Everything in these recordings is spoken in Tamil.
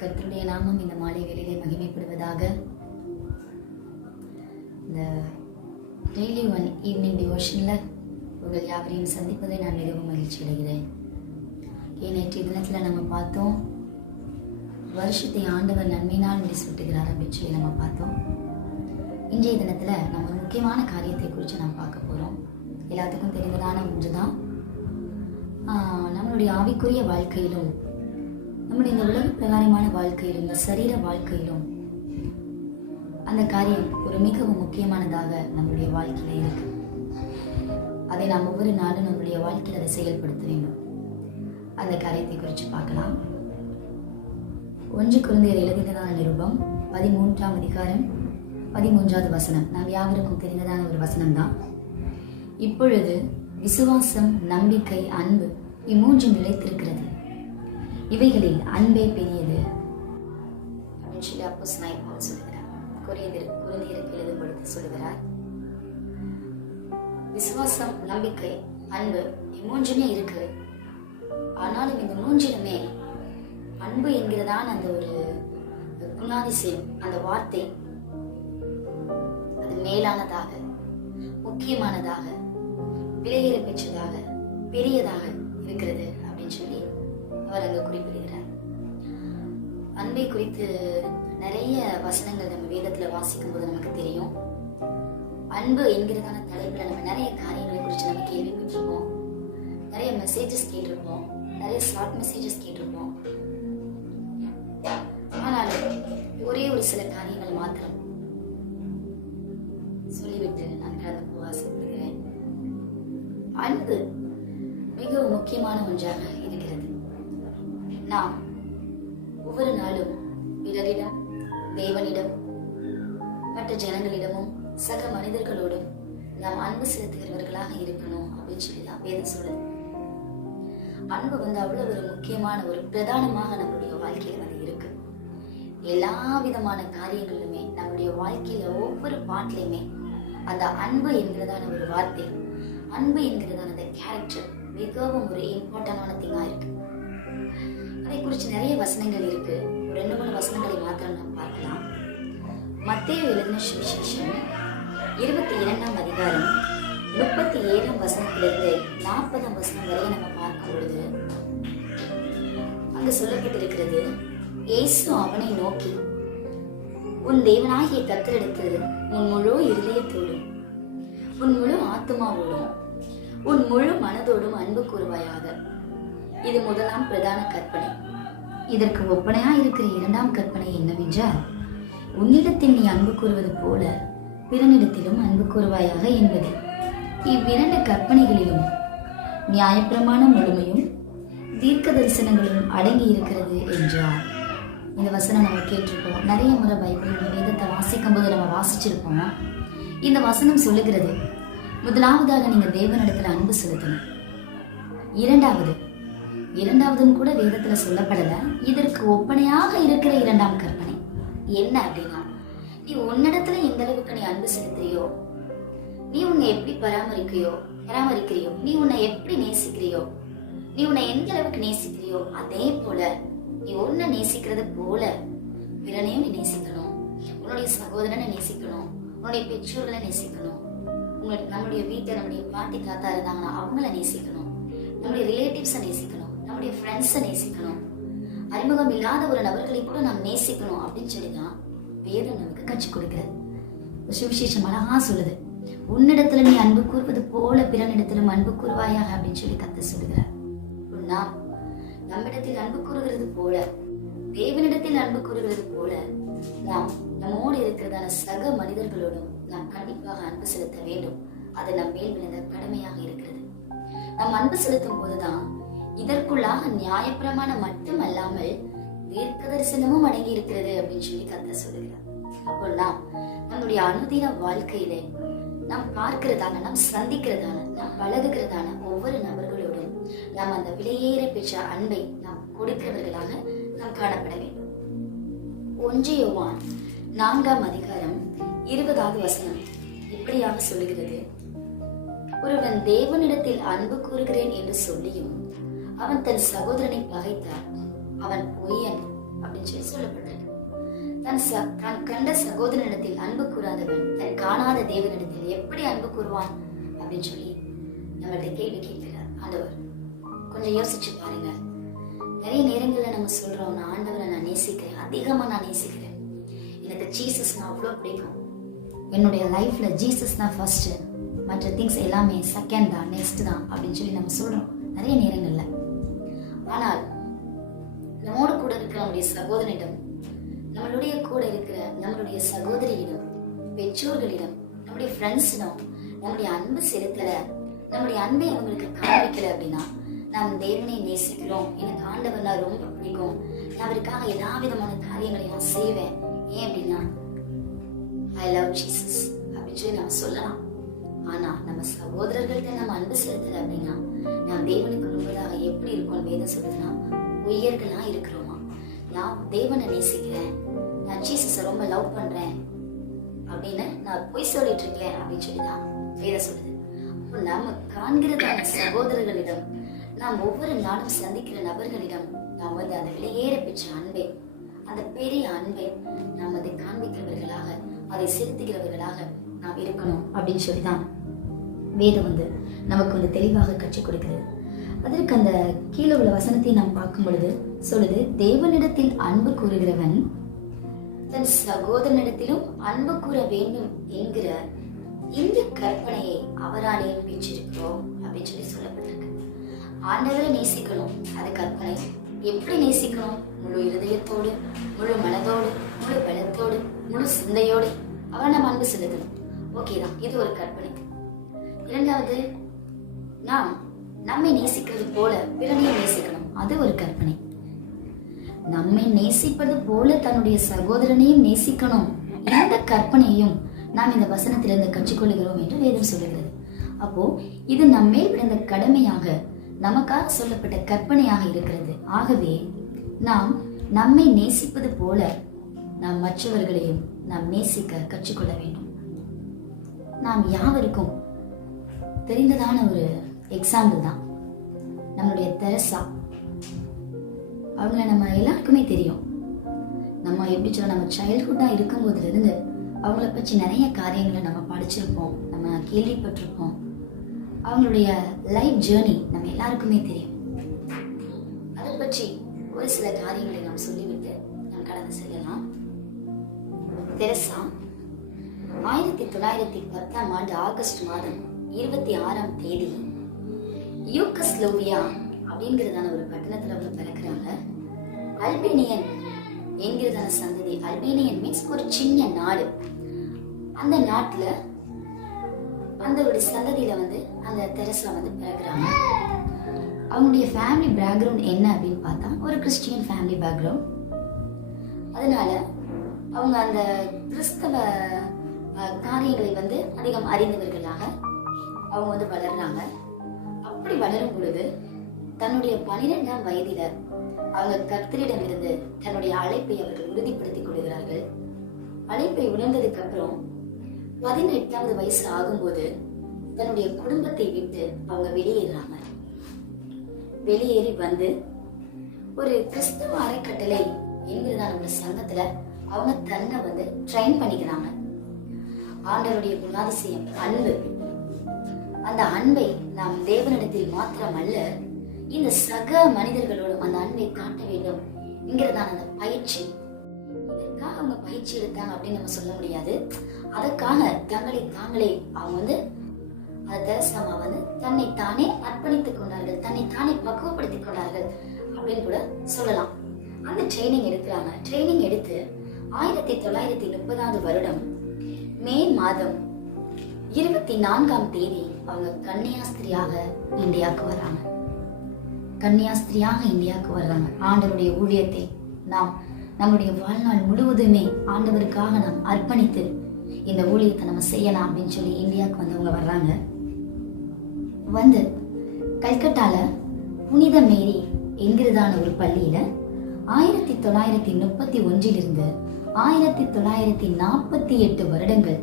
கர்த்தருடைய நாமம் இந்த மாலை வேளையிலே மகிமைப்படுவதாக. இந்த டெய்லி ஒன் ஈவினிங் டிவோஷனில் உங்கள் யாவரையும் சந்திப்பதை நான் மிகவும் மகிழ்ச்சி அடைகிறேன். நேற்றைய தினத்தில் நம்ம பார்த்தோம், வருஷத்தை ஆண்டவர் நன்மையினால் முடிசூட்டுகிறார் அப்படின்னு சொல்லி நம்ம பார்த்தோம். இன்றைய தினத்தில் நம்ம ஒரு முக்கியமான காரியத்தை குறித்து நாம் பார்க்க போகிறோம். எல்லாத்துக்கும் தெரிந்ததான ஒன்று தான், நம்மளுடைய ஆவிக்குரிய வாழ்க்கையிலும் நம்முடைய இந்த உலக பிரகாரமான வாழ்க்கையிலும் இந்த சரீர வாழ்க்கையிலும் அந்த காரியம் ஒரு மிகவும் முக்கியமானதாக நம்முடைய வாழ்க்கையில இருக்கு. அதை நாம் ஒவ்வொரு நாளும் நம்முடைய வாழ்க்கையில் அதை செயல்படுத்த வேண்டும். அந்த காரியத்தை குறித்து பார்க்கலாம். 1 கொரிந்தியர் எழுதினதான நிருபம் 13ஆம் அதிகாரம் 13வது வசனம். நாம் யாவருக்கும் தெரிந்ததான ஒரு வசனம் தான். இப்பொழுது விசுவாசம், நம்பிக்கை, அன்பு இம்மூன்றும் நிலைத்திருக்கிறது, இவைகளில் அன்பே பெரியது அப்படின்னு சொல்லி அப்போஸ்தலனாகிய பவுல் சொல்லுகிறார். கொரிந்தியருக்கு எழுதும் பொழுது சொல்லுகிறார், விசுவாசம், நம்பிக்கை, அன்பு இம்மூன்றுமே இருக்கு. ஆனாலும் இந்த மூன்றிலுமே அன்பு என்கிறதான அந்த ஒரு குணாதிசயம், அந்த வார்த்தை அது மேலானதாக, முக்கியமானதாக, விலையேற பெற்றதாக, பெரியதாக இருக்கிறது அப்படின்னு சொல்லி அவர் அங்கு குறிப்பிடுகிறார். அன்பை குறித்து நிறைய வசனங்கள் நம்ம வேதத்துல வாசிக்கும் போது நமக்கு தெரியும். அன்பு என்கிறதான தலைப்புல நம்ம நிறைய காரியங்களை குறித்து நம்ம கேள்விப்பட்டிருப்போம், நிறைய மெசேஜஸ் கேட்டிருப்போம், நிறைய ஷார்ட் மெசேஜஸ் கேட்டிருப்போம். ஆனாலும் ஒரே ஒரு சில காரியங்கள் மாத்திரம் சொல்லிவிட்டு நான் கடந்து போக ஆசைப்படுகிறேன். அன்பு மிகவும் முக்கியமான ஒன்றாக இருக்கிறது. நாம் ஒவ்வொரு நாளும் பிறரிடம், தேவனிடம், மற்ற ஜனங்களிடமும், சக மனிதர்களோடும் நாம் அன்பு செலுத்துகிறவர்களாக இருக்கணும் அப்படின்னு சொல்லிதான் வேதம் சொல்லுது. அன்பு அவ்வளவு ஒரு முக்கியமான, ஒரு பிரதானமாக நம்மளுடைய வாழ்க்கையில இருக்கு. எல்லா விதமான காரியங்களிலுமே நம்முடைய வாழ்க்கையில ஒவ்வொரு பாட்டிலையுமே அந்த அன்பு என்கிறதான ஒரு வார்த்தை, அன்பு என்கிறதான அந்த கேரக்டர் மிகவும் ஒரு இம்பார்ட்டன்டான திங்கா இருக்கு. அதை குறித்து நிறைய வசனங்கள் இருக்கு. ஒரு 2-3 வசனங்களை மாத்திரம் நாம் பார்க்கலாம். மத்தேயு எழுதின சுவிசேஷம் 22ஆம் அதிகாரம் 37ஆம் வசனத்திலிருந்து 40ஆம் வசனம் வரை நம்ம பார்க்கும் பொழுது அங்கு சொல்லப்பட்டிருக்கிறது, இயேசு அவனை நோக்கி, உன் தேவனாகிய கர்த்தரிடத்தில் உன் முழு இருதயத்தோடும், உன் முழு ஆத்துமாவோடும், உன் முழு மனதோடும் அன்பு கூறுவாயாக. இது முதலாம் பிரதான கற்பனை. இதற்கு ஒப்பனையா இருக்கிற 2ஆம் கற்பனை என்னவென்றால், உன்னிடத்தில் நீ அன்பு கூறுவது போல பிறனிடத்திலும் அன்பு கூறுவாயாக என்பது. இவ்விரண்டு கற்பனைகளிலும் நியாயப்பிரமாணம் முழுமையும் தீர்க்க தரிசனங்களும் அடங்கி இருக்கிறது என்றார். இந்த வசனம் நம்ம கேட்டிருப்போம். நிறைய முறை பைபிள் வேதத்தை வாசிக்கும் போது நம்ம வாசிச்சிருப்போம். இந்த வசனம் சொல்லுகிறது, முதலாவதாக நீங்க தேவனிடத்துல அன்பு செலுத்தணும். இரண்டாவதும் கூட வேதத்துல சொல்லப்படல. இதற்கு ஒப்பனையாக இருக்கிற 2ஆம் கற்பனை என்ன அப்படின்னா, நீ உன்னிடத்துல எந்த அளவுக்கு நீ அன்பு செலுத்துறியோ, நீ உன்னை எப்படி பராமரிக்கிறியோ, நீ உன்னை எப்படி நேசிக்கிறியோ, நீ உன்னை எந்த அளவுக்கு நேசிக்கிறியோ, அதே போல நீ உன்னை நேசிக்கிறது போல பிறனையும் நீ நேசிக்கணும். உன்னுடைய சகோதரனை நேசிக்கணும், உன்னுடைய பெற்றோர்களை நேசிக்கணும், நம்மளுடைய வீட்டை, நம்முடைய பாட்டி தாத்தா இருந்தாங்கன்னா அவங்கள நேசிக்கணும், நம்முடைய ரிலேட்டிவ்ஸை நேசிக்கணும், நம்முடைய ஃப்ரெண்ட்ஸை நேசிக்கணும், அறிமுகம் இல்லாத ஒரு நபர்களை கூட நாம் நேசிக்கணும் அப்படின்னு சொல்லிதான் வேதம் நமக்கு கற்றுக் கொடுக்கிறது. சுவிசேஷம் அழகா சொல்லுது, உன்னிடத்துல நீ அன்பு கூறுவது போல பிறனிடத்திலும் அன்பு கூறுவாயாக அப்படின்னு சொல்லி கர்த்தர் சொல்லுகிறார். நாம் நம்மிடத்தில் அன்பு கூறுகிறது போல, தேவனிடத்தில் அன்பு கூறுகிறது போல, நாம் நம்மோடு இருக்கிறதான சக மனிதர்களோடும் நாம் கண்டிப்பாக அன்பு செலுத்த வேண்டும். அது நம் மேல் விழுந்த கடமையாக இருக்கிறது. நாம் அன்பு செலுத்தும் போதுதான் இதற்குள்ளாக நியாயப்பிரமாணம் மட்டுமல்லாமல் தீர்க்க தரிசனமும் அடங்கி இருக்கிறது அப்படின்னு சொல்லி கர்த்தர் சொல்லுகிறார். அப்போ நாம் நம்முடைய அனுதின வாழ்க்கையிலே நாம் பார்க்கிறதான, நாம் சந்திக்கிறதான, நாம் பழகுகிறதான ஒவ்வொரு நபர்களோடும் நாம் அந்த விலையேற பெற்ற அன்பை நாம் கொடுக்கிறவர்களாக நாம் காணப்பட வேண்டும். 1 யோவான் 4ஆம் அதிகாரம் 20வது வசனம் இப்படியாக சொல்லுகிறது, ஒருவன் தேவனிடத்தில் அன்பு கூறுகிறேன் என்று சொல்லியும் அவன் தன் சகோதரனை பகைத்தார், அவன் பொய்யன் அப்படின்னு சொல்லி சொல்லப்பட்டிருக்கு. தான் கண்ட சகோதரனிடத்தில் அன்பு கூறாதவன் தன் காணாத தேவனிடத்தில் எப்படி அன்பு கூறுவான் அப்படின்னு சொல்லி நம்மள்ட்ட கேள்வி கேட்கிறார் ஆண்டவர். கொஞ்சம் யோசிச்சு பாருங்க. நிறைய நேரங்கள்ல நம்ம சொல்றோம், நான் ஆண்டவரை நான் நேசிக்கிறேன், அதிகமா நான் நேசிக்கிறேன், எனக்கு ஜீசஸ் நான் அவ்வளோ பிடிக்கும், என்னுடைய லைஃப்ல ஜீசஸ் தான் ஃபர்ஸ்ட், மற்ற திங்ஸ் எல்லாமே செகண்ட் தான், நெக்ஸ்ட் தான் அப்படின்னு சொல்லி நம்ம சொல்றோம் நிறைய நேரங்கள்ல. ஆனால் நம்மோடு கூட இருக்கிற நம்முடைய சகோதரனிடம், நம்மளுடைய கூட இருக்கிற நம்மளுடைய சகோதரியிடம், பெற்றோர்களிடம், நம்முடைய ஃப்ரெண்ட்ஸிடம் நம்முடைய அன்பு செலுத்தல, நம்முடைய அன்பை அவங்களுக்கு காண்பிக்கல அப்படின்னா நாம் தேவனை நேசிக்கிறோம், எனக்கு ஆண்டவர்னா ரொம்ப பிடிக்கும், நான் அவருக்காக எல்லா விதமான காரியங்களையும் நான் செய்வேன், ஏன் அப்படின்னா ஐ லவ் ஜீசஸ் அப்படின்னு சொல்லி நம்ம சொல்லலாம். ஆனா நம்ம சகோதரர்கள்ட்ட நம்ம அன்பு செலுத்தல அப்படின்னா நாம் தேவனுக்கு முன்பதாக எப்படி இருக்கோம் வேதம் சொல்லுதுன்னா உயர்களா இருக்கிறோமா. நான் தேவனை நேசிக்கிறேன், நான் ஜீசஸை ரொம்ப லவ் பண்றேன் அப்படின்னு நான் பொய் சொல்லிட்டு இருக்கேன் அப்படின்னு சொல்லிதான் வேதம் சொல்லுது. அப்போ நம்ம காண்கிறதான சகோதரர்களிடம், நாம் ஒவ்வொரு நாளும் சந்திக்கிற நபர்களிடம் நாம் வந்து அந்த விலையேற பெற்ற அன்பை, அந்த பெரிய அன்பை நாம் அதை காண்பிக்கிறவர்களாக, அதை செலுத்துகிறவர்களாக நாம் இருக்கணும் அப்படின்னு சொல்லிதான் வேதம் வந்து நமக்கு வந்து தெளிவாக கற்றுக் கொடுக்கிறது. அதற்கு அந்த கீழே உள்ள வசனத்தை நாம் பார்க்கும் பொழுது சொல்லுது, தேவனிடத்தில் அன்பு கூறுகிறவன் தன் சகோதரனிடத்திலும் அன்பு கூற வேண்டும் என்கிற இந்த கற்பனையை அவராலே பெற்றிருக்கிறோம் அப்படின்னு சொல்லி சொல்லப்பட்டிருக்கு. ஆண்டவரை நேசிக்கணும், அது கற்பனை. எப்படி நேசிக்கணும்? முழு இருதயத்தோடு, முழு மனதோடு, முழு பலத்தோடு, முழு சிந்தையோடு அவரை நம்ம அன்பு செலுத்தணும். ஓகேதான், இது ஒரு கற்பனை. இரண்டாவது, நாம் நம்மை நேசிக்கிறது போல பிறனையும் நேசிக்கணும், அது ஒரு கற்பனை. நம்மை நேசிப்பது போல தன்னுடைய சகோதரனையும் நேசிக்கணும், இந்த கற்பனையையும் நாம் இந்த வசனத்திலிருந்து கற்றுக்கொள்கிறோம் என்று வேதம் சொல்லுகிறது. அப்போ இது நம்மேல் விழுந்த கடமையாக, நமக்காக சொல்லப்பட்ட கற்பனையாக இருக்கிறது. ஆகவே நாம் நம்மை நேசிப்பது போல நாம் மற்றவர்களையும் நாம் நேசிக்க கற்றுக்கொள்ள வேண்டும். நாம் யாவருக்கும் தெரிந்ததான ஒரு எக்ஸாம்பிள் தான் நம்மளுடைய தெரசா. அவங்கள நம்ம எல்லாருக்குமே தெரியும். நம்ம எப்படி சொல்ல, நம்ம சைல்ட்ஹுட்டாக இருக்கும் போதுலேருந்து அவங்கள பற்றி நிறைய காரியங்களை நம்ம படிச்சிருப்போம், நம்ம கேள்விப்பட்டிருப்போம். அவங்களுடைய லைஃப் ஜேர்னி நம்ம எல்லாருக்குமே தெரியும். அதை பற்றி ஒரு சில காரியங்களை நாம் சொல்லிவிட்டு நாம் கடந்து செல்லலாம். தெரசா 1910 ஆகஸ்ட் மாதம் 26ஆம் தேதி யூகஸ்லோவியா அப்படிங்கிறதான ஒரு பட்டணத்துல அவங்க பிறக்கிறாங்க. அல்பேனியன் என்கிறதான சந்ததி. அல்பேனியன் மீன்ஸ் ஒரு சின்ன நாடு. அந்த நாட்டுல அந்த ஒரு சந்ததியில வந்து அந்த தெரசா வந்து பிறக்கிறாங்க. அவங்களுடைய ஃபேமிலி பேக்ரவுண்ட் என்ன அப்படின்னு பார்த்தா ஒரு கிறிஸ்டியன் ஃபேமிலி பேக்ரவுண்ட். அதனால அவங்க அந்த கிறிஸ்தவ காரியங்களை வந்து அதிகம் அறிந்தவர்களாக அவங்க வந்து வளர்றாங்க. அப்படி வளரும் பொழுது தன்னுடைய 12ஆம் வயதில அவங்க கர்த்தரிடம் இருந்து தன்னுடைய அழைப்பை அவர்கள் உறுதிப்படுத்திக் கொள்கிறார்கள். அழைப்பை உணர்ந்ததுக்கு அப்புறம் 18வது வயசு ஆகும்போது தன்னுடைய குடும்பத்தை விட்டு அவங்க வெளியேறாங்க. வெளியேறி வந்து ஒரு கிறிஸ்தவ அறக்கட்டளை என்கிறதான ஒரு சங்கத்துல அவங்க தன்னை வந்து ட்ரெயின் பண்ணிக்கிறாங்க. ஆண்டவருடைய குணாதிசயம் அன்பு. அந்த அன்பை நாம் தேவனிடத்தில் மாத்திரமல்ல, இந்த சக மனிதர்களோடும் அந்த அன்பை காட்ட வேண்டும் என்கிறதான அந்த பயிற்சி. இதற்காக அவங்க பயிற்சி எடுத்தாங்க அப்படின்னு நம்ம சொல்ல முடியாது. அதற்காக தங்களை தாங்களே அவங்க வந்து தெரசாமா வந்து தன்னை தானே அர்ப்பணித்துக் கொண்டார்கள், தன்னை தானே பக்குவப்படுத்திக் கொண்டார்கள் அப்படின்னு கூட சொல்லலாம். அந்த ட்ரைனிங் எடுக்கிறாங்க. ட்ரைனிங் எடுத்து 1930 வருடம் மே மாதம் 24ஆம் தேதி அவங்க கன்னியாஸ்திரியாக இந்தியாவுக்கு வர்றாங்க. கன்னியாஸ்திரியாக இந்தியாவுக்கு வர்றாங்க. ஆண்டவருடைய ஊழியத்தை நாம் நம்முடைய வாழ்நாள் முழுவதுமே ஆண்டவருக்காக நாம் அர்ப்பணித்து இந்த ஊழியத்தை நம்ம செய்யலாம் அப்படின்னு சொல்லி இந்தியாவுக்கு வந்தவங்க வர்றாங்க. வந்து கல்கட்டால புனித மேரி என்கிறதான ஒரு பள்ளியில 1931 1948 வருடங்கள்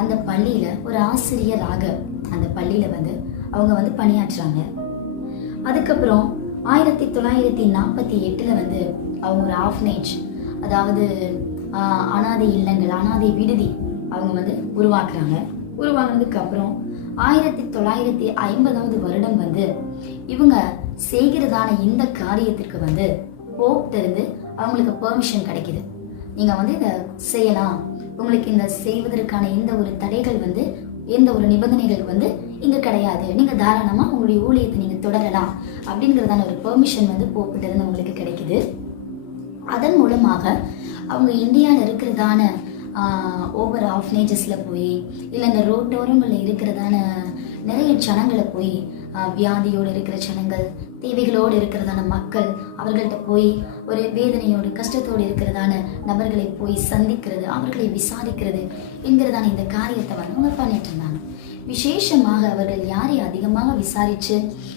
அந்த பள்ளியில ஒரு ஆசிரியராக அந்த பள்ளியில் வந்து அவங்க வந்து பணியாற்றுறாங்க. அதுக்கப்புறம் 1948 வந்து அவங்க ஒரு ஆஃப்னேஜ், அதாவது அனாதை இல்லங்கள், அனாதை விடுதி அவங்க வந்து உருவாக்குறாங்க. உருவாக்குனதுக்கு அப்புறம் 1950 வருடம் வந்து இவங்க செய்கிறதான இந்த காரியத்திற்கு வந்து போப்ட இருந்து அவங்களுக்கு பெர்மிஷன் கிடைக்குது. நீங்க வந்து இதை செய்யலாம், உங்களுக்கு இந்த செய்வதற்கான இந்த ஒரு தடைகள் வந்து எந்த ஒரு நிபந்தனைகள் வந்து இங்க கிடையாது, நீங்க தாராளமா உங்களுடைய ஊழியத்தை நீங்க தொடரலாம் அப்படிங்கிறதான ஒரு பெர்மிஷன் வந்து போப்ட இருந்து அவங்களுக்கு கிடைக்குது. அதன் மூலமாக அவங்க இந்தியாவில் இருக்கிறதான ஓவர் ஆஃப்னேஜஸில் போய், இல்லை இந்த ரோட்டோரங்களில் இருக்கிறதான நிறைய ஜனங்களை போய், வியாதியோடு இருக்கிற ஜனங்கள், தேவைகளோடு இருக்கிறதான மக்கள், அவர்கள்ட்ட போய் ஒரு வேதனையோடு கஷ்டத்தோடு இருக்கிறதான நபர்களை போய் சந்திக்கிறது, அவர்களை விசாரிக்கிறது என்கிறதான இந்த காரியத்தை வந்து அவங்க பண்ணிட்டு இருந்தாங்க. விசேஷமாக அவர்கள் யாரை அதிகமாக விசாரித்து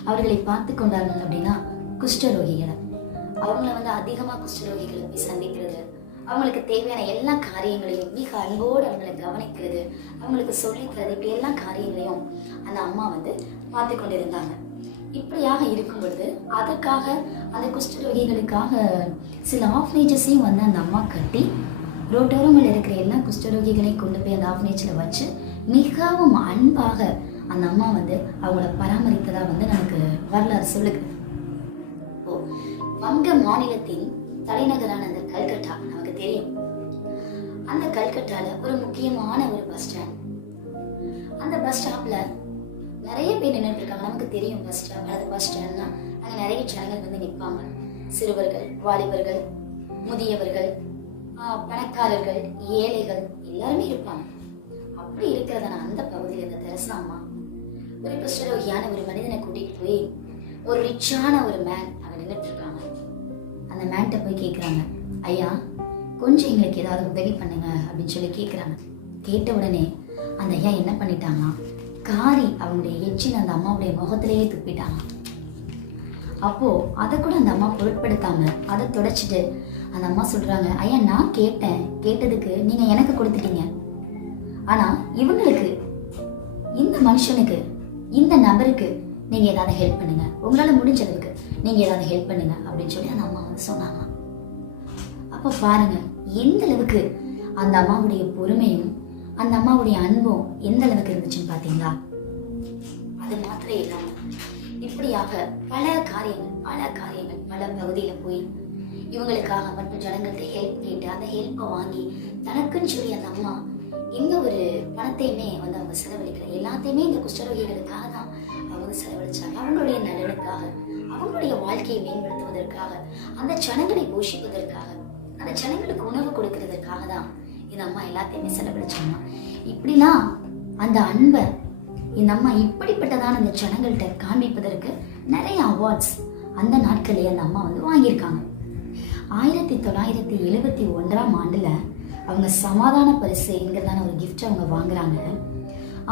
அவர்களை பார்த்து கொண்டார்கள் அப்படின்னா குஷ்டரோகிகளை. அவங்கள வந்து அதிகமாக குஷ்டரோகிகளை போய் சந்திக்கிறது, அவங்களுக்கு தேவையான எல்லா காரியங்களையும் மிக அன்போடு அவங்களை கவனிக்கிறது, அவங்களுக்கு சொல்லிக்கிறது, இப்படி எல்லா காரியங்களையும் அந்த அம்மா வந்து பார்த்து கொண்டிருந்தாங்க. இப்படியாக இருக்கும் பொழுது அதற்காக அந்த குஷ்டரோகிகளுக்காக சில ஆஃப்னேஜஸையும் வந்து அந்த அம்மா கட்டி ரோட்டோரங்கள் இருக்கிற எல்லா குஷ்டரோகிகளையும் கொண்டு போய் அந்த ஆஃப்னேஜில் வச்சு மிகவும் அன்பாக அந்த அம்மா வந்து அவங்கள பராமரித்ததாக வந்து நமக்கு வரலாறு சொல்லுது. வங்க மாநிலத்தின் தலைநகரான அந்த கல்கட்டா நமக்கு தெரியும். அந்த கல்கட்டால ஒரு முக்கியமான ஒரு பஸ் ஸ்டாண்ட், அந்த பஸ் ஸ்டாப்ல நிறைய பேர் நின்றுட்டு இருக்காங்க. நமக்கு தெரியும் பஸ் ஸ்டாப், அது பஸ் ஸ்டாண்ட்னா அங்கே நிறைய ஜனங்கள் வந்து நிற்பாங்க. சிறுவர்கள், வாலிபர்கள், முதியவர்கள், பணக்காரர்கள், ஏழைகள் எல்லாருமே இருப்பாங்க. அப்படி இருக்கிறதான அந்த பகுதியில் இந்த தெரசா அம்மா ஒரு குஷ்டரோகியான ஒரு மனிதனை கூட்டிட்டு போய் ஒரு ரிச்சான ஒரு மேன் அங்கே நின்றுட்டு இருக்காங்க. அந்த மேன்ட்ட போய் கேட்குறாங்க, ஐயா கொஞ்சம் எங்களுக்கு ஏதாவது உதவி பண்ணுங்க அப்படின்னு சொல்லி கேட்குறாங்க. கேட்ட உடனே அந்த ஐயா என்ன பண்ணிட்டாங்க, காரி அவங்களுடைய எச்சின் அந்த அம்மாவுடைய முகத்திலேயே துப்பிட்டாங்க. அப்போ அதை கூட அந்த அம்மா பொருட்படுத்தாம அதை தொடச்சிட்டு அந்த அம்மா சொல்றாங்க, ஐயா நான் கேட்டதுக்கு நீங்க எனக்கு கொடுத்துட்டீங்க, ஆனா இவங்களுக்கு, இந்த மனுஷனுக்கு, இந்த நபருக்கு நீங்க ஏதாவது ஹெல்ப் பண்ணுங்க, உங்களால முடிஞ்சதுக்கு நீங்க ஏதாவது ஹெல்ப் பண்ணுங்க அப்படின்னு சொல்லி அந்த அம்மா வந்து சொன்னாங்க. அப்ப பாருங்க எந்த அளவுக்கு அந்த அம்மாவுடைய பொறுமையும் அந்த அம்மாவுடைய அன்பும் எந்த அளவுக்கு இருந்துச்சுன்னு பாத்தீங்களா? அது மாத்திரம் இல்லாம இப்படியாக பல காரியங்கள் பல பகுதியில போய் இவங்களுக்காக மற்ற ஜனங்கள்ட்ட ஹெல்ப் கேட்டு அந்த ஹெல்ப்பை வாங்கி தனக்குன்னு சொல்லி அந்த அம்மா எந்த ஒரு பணத்தையுமே வந்து அவங்க செலவழிக்கல. எல்லாத்தையுமே இந்த குஷ்டரோகிகளுக்காக தான் அவங்க செலவழிச்சாங்க. அவங்களுடைய நலனுக்காக, அவங்களுடைய வாழ்க்கையை மேம்படுத்துவதற்காக, அந்த ஜனங்களை போஷிப்பதற்காக, அந்த ஜனங்களுக்கு உணவு கொடுக்கறதுக்காக தான் இந்த அம்மா எல்லாத்தையுமே செலவழிச்சாங்க. இப்படிலாம் அந்த அன்பை இந்த அம்மா இப்படிப்பட்டதான அந்த ஜனங்கள்கிட்ட காண்பிப்பதற்கு நிறைய அவார்ட்ஸ் அந்த நாட்களே அந்த அம்மா வந்து வாங்கியிருக்காங்க. 1971 அவங்க சமாதான பரிசு என்கிறதான ஒரு கிஃப்ட் அவங்க வாங்குறாங்க.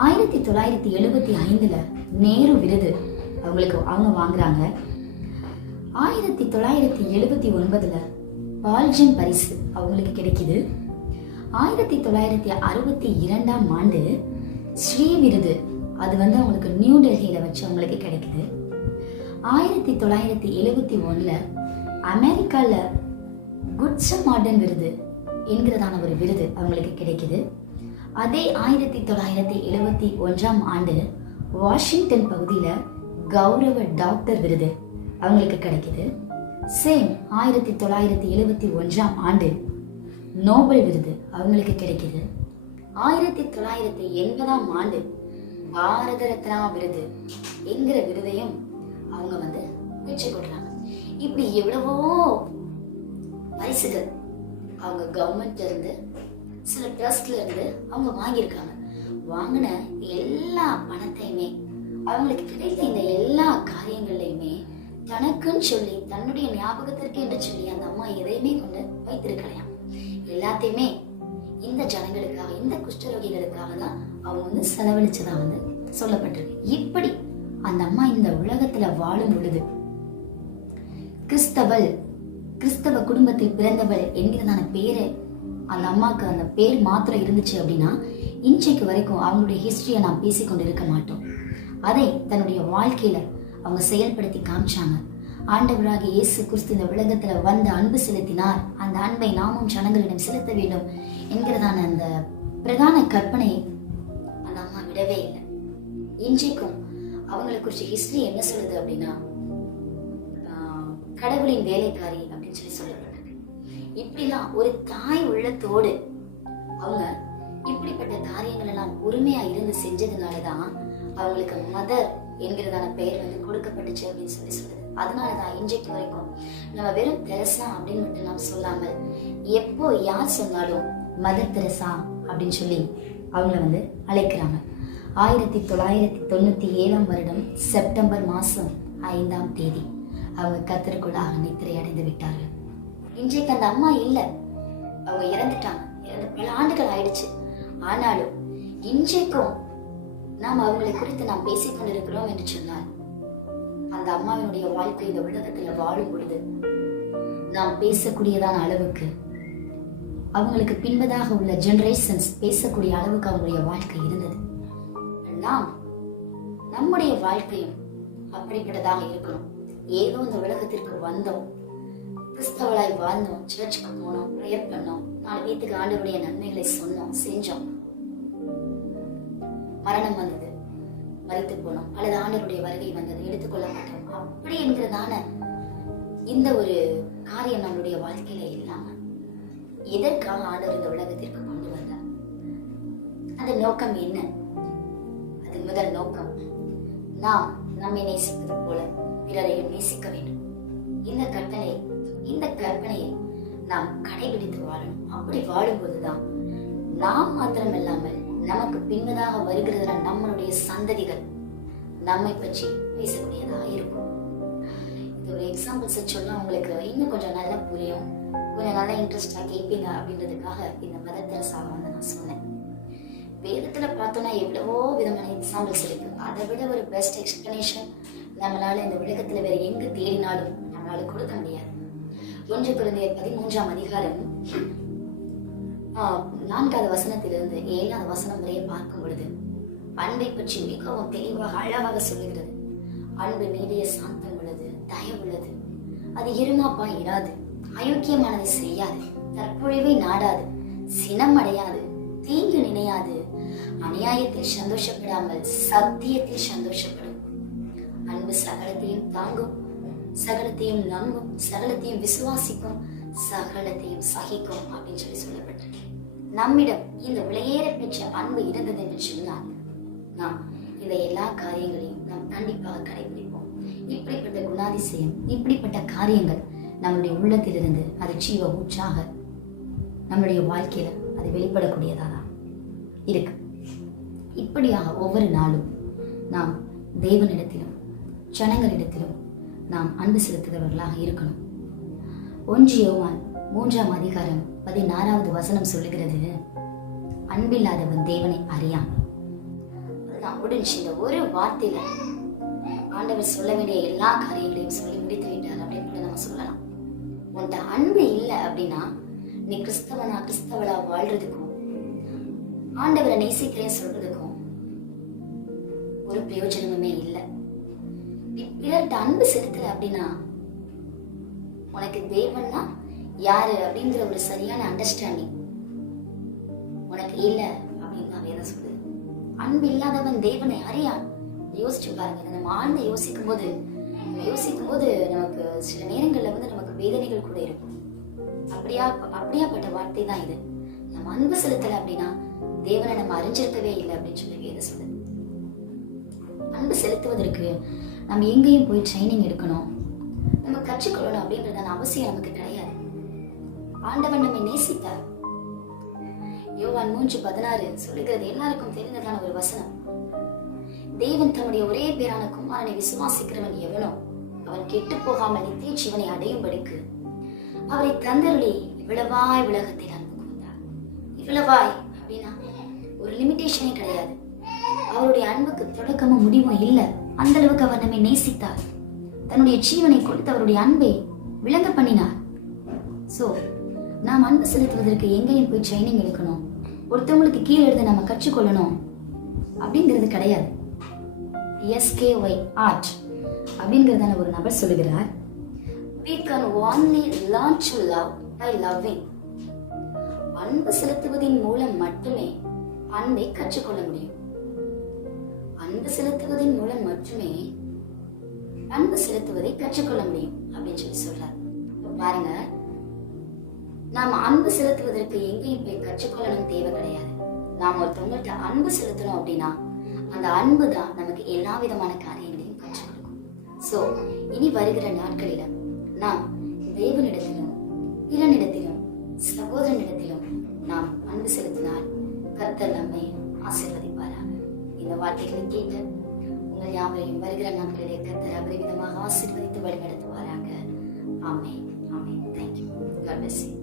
1975 நேரு விருது அவங்க வாங்குறாங்க. 1979 பால்ஜன் பரிசு அவங்களுக்கு கிடைக்குது. 1962 ஸ்ரீ விருது அது வந்து அவங்களுக்கு நியூ டெல்லியில வச்சு அவங்களுக்கு கிடைக்குது. 1971 அமெரிக்கால குட் சமார்டன் விருது என்கிறதான ஒரு விருது அவங்களுக்கு கிடைக்குது. அதே 1971 வாஷிங்டன் பகுதியில கௌரவ டாக்டர் விருது அவங்களுக்கு கிடைக்குது. சேம் 1971 நோபல் விருது அவங்களுக்கு கிடைக்குது. 1980 பாரத ரத்னா விருது என்கிற விருதையும் அவங்க வந்து பெற்றுக்கொள்றாங்க. இப்படி எவ்வளவோ பரிசுகள் அவங்க கவர்மெண்ட்ல இருந்து, சில ட்ரஸ்ட்ல இருந்து அவங்க வாங்கியிருக்காங்க. வாங்கின எல்லா பணத்தையுமே, அவங்களுக்கு கிடைத்த இந்த எல்லா காரியங்கள்லையுமே தனக்குன்னு சொல்லி, தன்னுடைய ஞாபகத்திற்கு என்று சொல்லி அந்த அம்மா எதையுமே கொண்டு வைத்திருக்கலாம். எல்லாத்தையுமே இந்த ஜனங்களுக்காக, இந்த குஷ்டரோகிகளுக்காக தான் அவங்க வந்து செலவழிச்சதா வந்து சொல்லப்பட்டிருக்கு. இப்படி அந்த அம்மா இந்த உலகத்துல வாழும் பொழுது கிறிஸ்தவ குடும்பத்தில் பிறந்தவள் என்கிறதான பேரு அந்த அம்மாவுக்கு, அந்த பேர் மாத்திரம் இருந்துச்சு அப்படின்னா இன்றைக்கு வரைக்கும் அவங்களுடைய ஹிஸ்டரியை நாம் பேசிக்கொண்டு இருக்க மாட்டோம். அதை தன்னுடைய வாழ்க்கையில அவங்க செயல்படுத்தி காமிச்சாங்க. ஆண்டவராகிய இயேசு கிறிஸ்து இந்த உலகத்துல வந்து அன்பு செலுத்தினார். அந்த அன்பை நாமும் ஜனங்களிடம் செலுத்த வேண்டும் என்கிறதான அந்த பிரதான கற்பனை அந்த அம்மா விடவே இல்லை. இன்றைக்கும் அவங்களுக்கு குறிச்ச ஹிஸ்டரி என்ன சொல்லுது அப்படின்னா, கடவுளின் வேலைக்காரி அப்படின்னு சொல்லப்பட்டது. இப்படிலாம் ஒரு தாய் உள்ளத்தோடு அவங்க இப்படிப்பட்ட காரியங்கள் எல்லாம் உரிமையா இருந்து செஞ்சதுனாலதான் அவங்களுக்கு மதர் என்கிறதான பெயர் வந்து கொடுக்கப்பட்டுச்சு அப்படின்னு சொல்லுது. அதனாலதான் இன்றைக்கு வரைக்கும் நம்ம வெறும் தெரசா அப்படின்னு மட்டும் நாம் சொல்லாமல் எப்போ யார் சொன்னாலும் மதர் தெரசா அப்படின்னு சொல்லி அவங்கள வந்து அழைக்கிறாங்க. 1997 செப்டம்பர் மாசம் 5ஆம் தேதி அவங்க கர்த்தருக்குள்ளாக நித்திரை அடைந்து விட்டார்கள். இன்றைக்கு அந்த அம்மா இல்லை, அவங்க இறந்துட்டாங்க. இறந்து பல ஆண்டுகள் ஆயிடுச்சு. ஆனாலும் இன்றைக்கும் நாம் அவங்களை குறித்து நாம் பேசிக்கொண்டிருக்கிறோம் என்று சொன்னால், அந்த அம்மாவினுடைய வாழ்க்கை இந்த உலகத்துல வாழும் பொழுது நாம் பேசக்கூடியதான அளவுக்கு, அவங்களுக்கு பின்பதாக உள்ள ஜெனரேஷன்ஸ் பேசக்கூடிய அளவுக்கு அவங்களுடைய வாழ்க்கை இருந்தது. நாம் நம்முடைய வாழ்க்கையும் அப்படிப்பட்டதாக இருக்கணும். ஏதோ இந்த உலகத்திற்கு வந்தோம், கிறிஸ்தவளாய் வாழ்ந்தோம், சர்ச்சுக்கு போனோம், ப்ரேயர் பண்ணோம், 4 வீட்டுக்கு ஆண்டவருடைய நன்மைகளை சொன்னோம், செஞ்சோம், மரணம் வந்தது, மரித்து போனோம், அல்லது ஆண்டவருடைய வருகை வந்தது, எடுத்துக்கொள்ளப்பட்டோம், அப்படி என்கிறதான இந்த ஒரு காரியம் நம்மளுடைய வாழ்க்கையில இல்லாம எதற்காக ஆண்டவர் இந்த உலகத்திற்கு கொண்டு வந்தார்? அந்த நோக்கம் என்ன? அது முதல் நோக்கம், நாம் நம்மை நேசிப்பது போல பிறரையும் நேசிக்க வேண்டும். இந்த கற்பனையை நாம் கடைபிடித்து வாழணும். அப்படி வாழும்போதுதான் நாம் மாத்திரம் இல்லாமல் நமக்கு பின்பதாக வருகிறதுல நம்மளுடைய சந்ததிகள் நம்மை பற்றி பேசக்கூடியதாக இருக்கும். இது ஒரு எக்ஸாம்பிள்ஸ் சொன்னா உங்களுக்கு இன்னும் கொஞ்சம் நல்லா புரியும், கொஞ்சம் நல்லா இன்ட்ரெஸ்டா கேட்பீங்க அப்படின்றதுக்காக இந்த மதர் தெரசாவை வந்து நான் சொன்னேன். வேதத்துல பார்த்தோம்னா எவ்வளவோ விதமான எக்ஸாம்பிள்ஸ் இருக்கு. அதை விட ஒரு பெஸ்ட் எக்ஸ்பிளனேஷன் நம்மளால இந்த உலகத்துல வேற எங்க தேடினாலும் நம்மளால கொடுக்க முடியாது. 1 கொரிந்தியர் 13ஆம் அதிகாரம் 4வது வசனத்திலிருந்து 7வது வசனம் வரைய பார்க்கும் பொழுது அன்பை பற்றி மிகவும் தெளிவாக அழகாக சொல்லுகிறது. அன்பு நீடிய சாந்தம் உள்ளது, தயவுள்ளது, அது இருமாப்பாய் இராது, அயோக்கியமானதை செய்யாது, தற்பொழிவை நாடாது, சினம் அடையாது, தீங்கு நினையாது, அநியாயத்தில் சந்தோஷப்படாமல் சத்தியத்தில் சந்தோஷப்படும். அன்பு சகலத்தையும் தாங்கும், சகலத்தையும் நம்பும், சகலத்தையும் விசுவாசிக்கும், சகலத்தையும் சகிக்கும் அப்படின்னு சொல்லப்பட்டிருக்கு. நம்மிடம் இந்த விலையேற பெற்ற அன்பு இருந்தது என்று சொன்னால் நாம் இந்த எல்லா காரியங்களையும் நாம் கண்டிப்பாக கடைபிடிப்போம். இப்படிப்பட்ட குணாதிசயம், இப்படிப்பட்ட காரியங்கள் நம்முடைய உள்ளத்திலிருந்து அது ஜீவ ஊற்றாக நம்முடைய வாழ்க்கையில அது வெளிப்படக்கூடியதாக இருக்கு. இப்படியாக ஒவ்வொரு நாளும் நாம் தேவனிடத்திலும் ஜனங்களிடத்திலும் நாம் அன்பு செலுத்துகிறவர்களாக இருக்கணும். 1 யோவான் 3ஆம் அதிகாரம் 16வது வசனம் சொல்லுகிறது, அன்பில்லாதவன் தேவனை அறியான். அதுதான் முடிஞ்சு. இந்த ஒரு வார்த்தையில ஆண்டவர் சொல்ல வேண்டிய எல்லா காரியங்களையும் சொல்லி முடித்து விட்டார் அப்படின்னு கூட நம்ம சொல்லலாம். உன்கிட்ட அன்பு இல்லை அப்படின்னா நீ கிறிஸ்தவளா வாழ்றதுக்கும் ஆண்டவரை நேசிக்கிறேன் சொல்றதுக்கும் ஒரு பிரயோஜனமுமே இல்லை. பிறர்கிட்ட அன்பு செலுத்தல அப்படின்னா உனக்கு தேவன்னா யாரு அப்படிங்கிற ஒரு சரியான அண்டர்ஸ்டாண்டிங் உனக்கு இல்லை அப்படின்னு தான் வேதம் சொல்லுது. அன்பு இல்லாதவன் தேவனை அறியான். யோசிச்சு பாருங்க. நம்ம ஆழ்ந்து யோசிக்கும் போது நமக்கு சில நேரங்கள்ல வந்து நமக்கு வேதனைகள் கூட இருக்கும். அப்படியாப்பட்ட வார்த்தை தான் இது. நம்ம அன்பு செலுத்தல அப்படின்னா தேவனை நம்ம அறிஞ்சிருக்கவே இல்லை அப்படின்னு சொல்லி வேதம் சொல்லுது. அன்பு செலுத்துவதற்கு நம்ம எங்கேயும் போய் ட்ரைனிங் எடுக்கணும், நம்ம கற்றுக்கொள்ளணும் அப்படின்றதான அவசியம் நமக்கு கிடையாது. ஆண்டவன் நம்மை நேசித்தார். யோவான் 3:16 சொல்லுகிறது எல்லாருக்கும் தெரிந்ததான ஒரு வசனம். தேவன் தம்முடைய ஒரே பேரான குமாரனை விசுவாசிக்கிறவன் எவனோ அவன் கெட்டு போகாமல் நித்திய ஜீவனை அடையும்படிக்கு அவரை தந்தருளி இவ்வளவாய் உலகத்தில் அன்பு கூர்ந்தார். இவ்வளவாய் அப்படின்னா ஒரு லிமிட்டேஷனே கிடையாது. அவருடைய அன்புக்கு தொடக்கமும் முடிவும் இல்லை. அந்த அளவுக்கு அவர் நம்மை நேசித்தார். தன்னுடைய ஜீவனை கொடுத்து அவருடைய அன்பை விளங்க பண்ணினார். சோ நாம் அன்பு செலுத்துவதற்கு எங்கேயும் போய் ட்ரைனிங் எடுக்கணும், ஒருத்தவங்களுக்கு கீழே எழுத நம்ம கற்றுக்கொள்ளணும் அப்படிங்கிறது கிடையாது. SKY art அப்படிங்கிறதான ஒரு நபர் சொல்லுகிறார், we can only learn to love by loving. அன்பு செலுத்துவதின் மூலம் மட்டுமே அன்பை கற்றுக்கொள்ள முடியும். அன்பு செலுத்துவதன் மூலம் மட்டுமே அன்பு செலுத்துவதை கற்றுக்கொள்ள முடியும் அப்படின்னு சொல்லி சொல்றார். பாருங்க, நாம் அன்பு செலுத்துவதற்கு எங்கேயும் போய் கற்றுக்கொள்ளணும் தேவை கிடையாது. நாம் ஒருத்தவங்கள்ட்ட அன்பு செலுத்தணும் அப்படின்னா அந்த அன்பு தான் நமக்கு எல்லா விதமான காரியங்களையும் கற்றுக் கொடுக்கும். ஸோ இனி வருகிற நாட்களில நாம் தேவனிடத்திலும் பிறனிடத்திலும் சகோதரனிடத்திலும் நாம் அன்பு செலுத்தினால் கர்த்தர் நம்மை ஆசீர்வதிப்பாராக. இந்த வார்த்தைகளை கேட்டு உங்கள் யாவரையும் வருகிற நாட்களிலே கர்த்தர் அபரிவிதமாக ஆசீர்வதித்து வழிநடத்துவாராக. ஆமென், ஆமென். Thank you. God bless you.